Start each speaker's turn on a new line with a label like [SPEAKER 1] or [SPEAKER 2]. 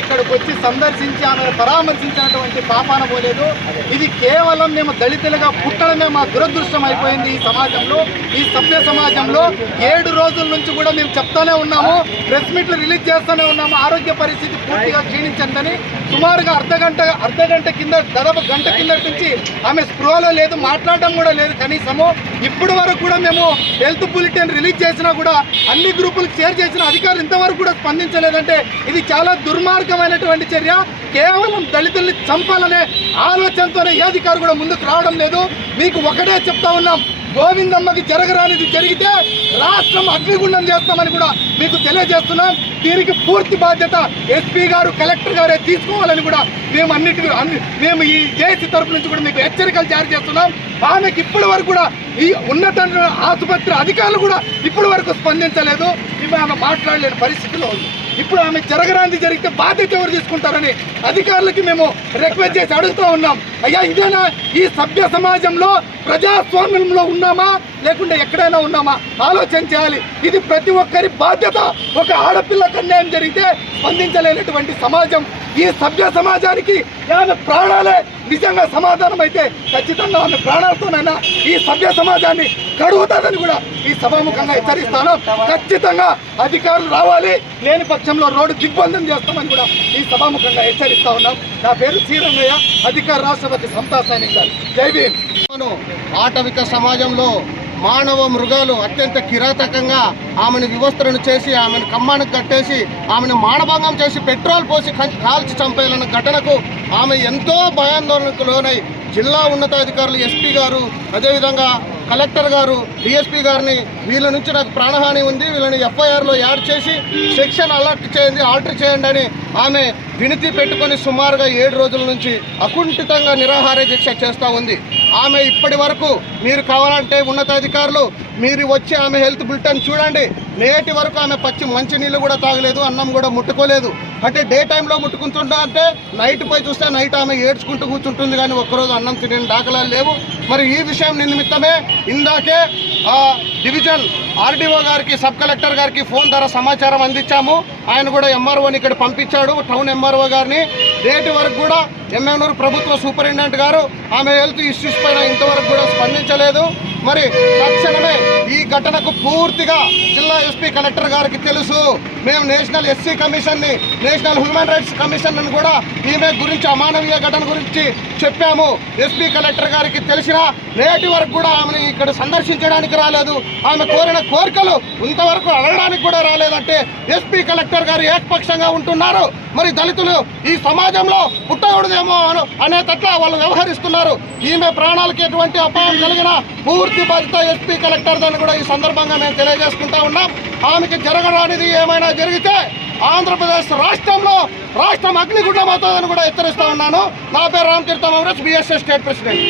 [SPEAKER 1] ఇక్కడికి సందర్శించి ఆమెను పరామర్శించినటువంటి పాపాన పోలేదు. ఇది కేవలం మేము దళితులుగా పుట్టడమే మా దురదృష్టం అయిపోయింది ఈ సమాజంలో. ఈ సభ్య సమాజంలో ఏడు రోజుల నుంచి కూడా మేము చెప్తానే ఉన్నాము ప్రెస్ మీట్లు రిలీజ్ చేస్తూనే ఉన్నాము ఆరోగ్య పరిస్థితి పూర్తిగా క్షీణించిందని సుమారుగా అర్ధ గంట అర్ధ గంట కింద దాదాపు గంట కింద నుంచి ఆమె స్పృహలో లేదు మాట్లాడడం కూడా లేదు కనీసము. ఇప్పుడు వరకు కూడా మేము హెల్త్ బులెటిన్ రిలీజ్ చేసినా కూడా అన్ని గ్రూపులకు షేర్ చేసిన అధికారులు ఇంతవరకు కూడా స్పందించలేదంటే ఇది చాలా దుర్మార్గమైనటువంటి చర్య. కేవలం దళితుల్ని చంపాలనే ఆలోచనతోనే ఏ అధికారు కూడా ముందుకు రావడం లేదు. మీకు ఒకటే చెప్తా ఉన్నాం. గోవిందమ్మకి జరగరానిది జరిగితే రాష్ట్రం అగ్నిగుండం చేస్తామని కూడా మీకు తెలియజేస్తున్నాం. దీనికి పూర్తి బాధ్యత ఎస్పీ గారు కలెక్టర్ గారే తీసుకోవాలని కూడా మేము అన్నిటి అన్ని మేము ఈ జేసీ తరపు నుంచి కూడా మీకు హెచ్చరికలు జారీ చేస్తున్నాం. ఆమెకి ఇప్పటి వరకు కూడా ఈ ఉన్నత ఆసుపత్రి అధికారులు కూడా ఇప్పటి వరకు స్పందించలేదు. ఇవి ఆమె మాట్లాడలేని పరిస్థితిలో ఉంది. ఇప్పుడు ఆమె జరగరాంది జరిగితే బాధ్యత ఎవరు తీసుకుంటారని అధికారులకి మేము రిక్వెస్ట్ చేసి అడుగుతూ ఉన్నాం. అయ్యా ఇదేనా? ఈ సభ్య సమాజంలో ప్రజాస్వామ్యంలో ఉన్నామా? లేకుంటే ఎక్కడైనా ఉన్నామా? ఆలోచన చేయాలి. ఇది ప్రతి ఒక్కరి బాధ్యత. ఒక ఆడపిల్ల అన్యాయం జరిగితే స్పందించలేనటువంటి సమాజం. ఈ సభ్య సమాజానికి ఆమె ప్రాణాలే నిజంగా సమాధానం అయితే ఖచ్చితంగా ఆమె ప్రాణాలతోనైనా ఈ సభ్య సమాజాన్ని కడుగుతాదని కూడా ఈ సభాముఖంగా హెచ్చరిస్తాను. ఖచ్చితంగా అధికారులు రావాలి. లేని పక్షంలో రోడ్డు దిగ్బంధం చేస్తామని కూడా ఈ సభాముఖంగా హెచ్చరిస్తా ఉన్నాం. నా పేరు శ్రీరంగయ్య అధికార రాష్ట్రపతి సంతా సైనిక్ గారు. జై భీమ్.
[SPEAKER 2] ఆటవిక సమాజంలో మానవ మృగాలు అత్యంత కిరాతకంగా ఆమెను వివస్త్రను చేసి ఆమెను కమ్మానికి కట్టేసి ఆమెను మానభంగం చేసి పెట్రోల్ పోసి కాల్చి చంపేయాలన్న ఘటనకు ఆమె ఎంతో భయాందోళనకు లోనై జిల్లా ఉన్నతాధికారులు ఎస్పీ గారు అదేవిధంగా కలెక్టర్ గారు డిఎస్పీ గారిని వీళ్ళ నుంచి నాకు ప్రాణహాని ఉంది. వీళ్ళని ఎఫ్ఐఆర్లో యాడ్ చేసి సెక్షన్ అలర్ట్ చేయండి ఆల్టర్ చేయండి అని ఆమె వినతి పెట్టుకొని సుమారుగా ఏడు రోజుల నుంచి అకుంఠితంగా నిరాహార దీక్ష చేస్తూ ఉంది. ఆమె ఇప్పటి వరకు మీరు కావాలంటే ఉన్నతాధికారులు మీరు వచ్చి ఆమె హెల్త్ బులెటిన్ చూడండి. నేటి వరకు ఆమె పచ్చి మంచినీళ్ళు కూడా తాగలేదు అన్నం కూడా ముట్టుకోలేదు. అంటే డే టైంలో ముట్టుకుంటుంటా అంటే నైట్ పోయి చూస్తే నైట్ ఆమె ఏడ్చుకుంటూ కూర్చుంటుంది కానీ ఒక్కరోజు అన్నం తినే దాఖలాలు లేవు. మరి ఈ విషయం నిమిత్తమే ఇందాకే డివిజన్ ఆర్డీఓ గారికి సబ్ కలెక్టర్ గారికి ఫోన్ ద్వారా సమాచారం అందించాము. ఆయన కూడా ఎంఆర్ఓని ఇక్కడ పంపించాడు. టౌన్ ఎంఆర్ఓ గారిని. నేటి వరకు కూడా ఎమ్మెనూరు ప్రభుత్వ సూపరింటెండెంట్ గారు ఆమె హెల్త్ ఇష్యూస్ పైన ఇంతవరకు కూడా స్పందించలేదు. మరి తక్షణమే ఈ ఘటనకు పూర్తిగా జిల్లా ఎస్పీ కలెక్టర్ గారికి తెలుసు. మేము నేషనల్ ఎస్సీ కమిషన్ని నేషనల్ హ్యూమన్ రైట్స్ కమిషన్ కూడా ఈమె గురించి అమానవీయ ఘటన గురించి చెప్పాము. ఎస్పీ కలెక్టర్ గారికి తెలిసిన నేటి వరకు కూడా ఆమెను ఇక్కడ సందర్శించడానికి రాలేదు. ఆమె కోరిన కోరికలు ఇంతవరకు అడగడానికి కూడా రాలేదంటే ఎస్పీ కలెక్టర్ గారు ఏకపక్షంగా ఉంటున్నారు. మరి దళితులు ఈ సమాజంలో పుట్టకూడదేమో అనే అనేటట్ల వాళ్ళు వ్యవహరిస్తున్నారు. ఈమె ప్రాణాలకు ఎటువంటి అపాయం కలిగిన పూర్తి బాధ్యత ఎస్పీ కలెక్టర్ దాన్ని కూడా ఈ సందర్భంగా మేము తెలియజేసుకుంటా ఉన్నాం. ఆమెకి జరగరానిది ఏమైనా జరిగితే ఆంధ్రప్రదేశ్ రాష్ట్రంలో రాష్ట్రం అగ్నిగుండం అవుతుందని కూడా హెచ్చరిస్తా ఉన్నాను. నా పేరు Ramatheertham Amaresh BSS state president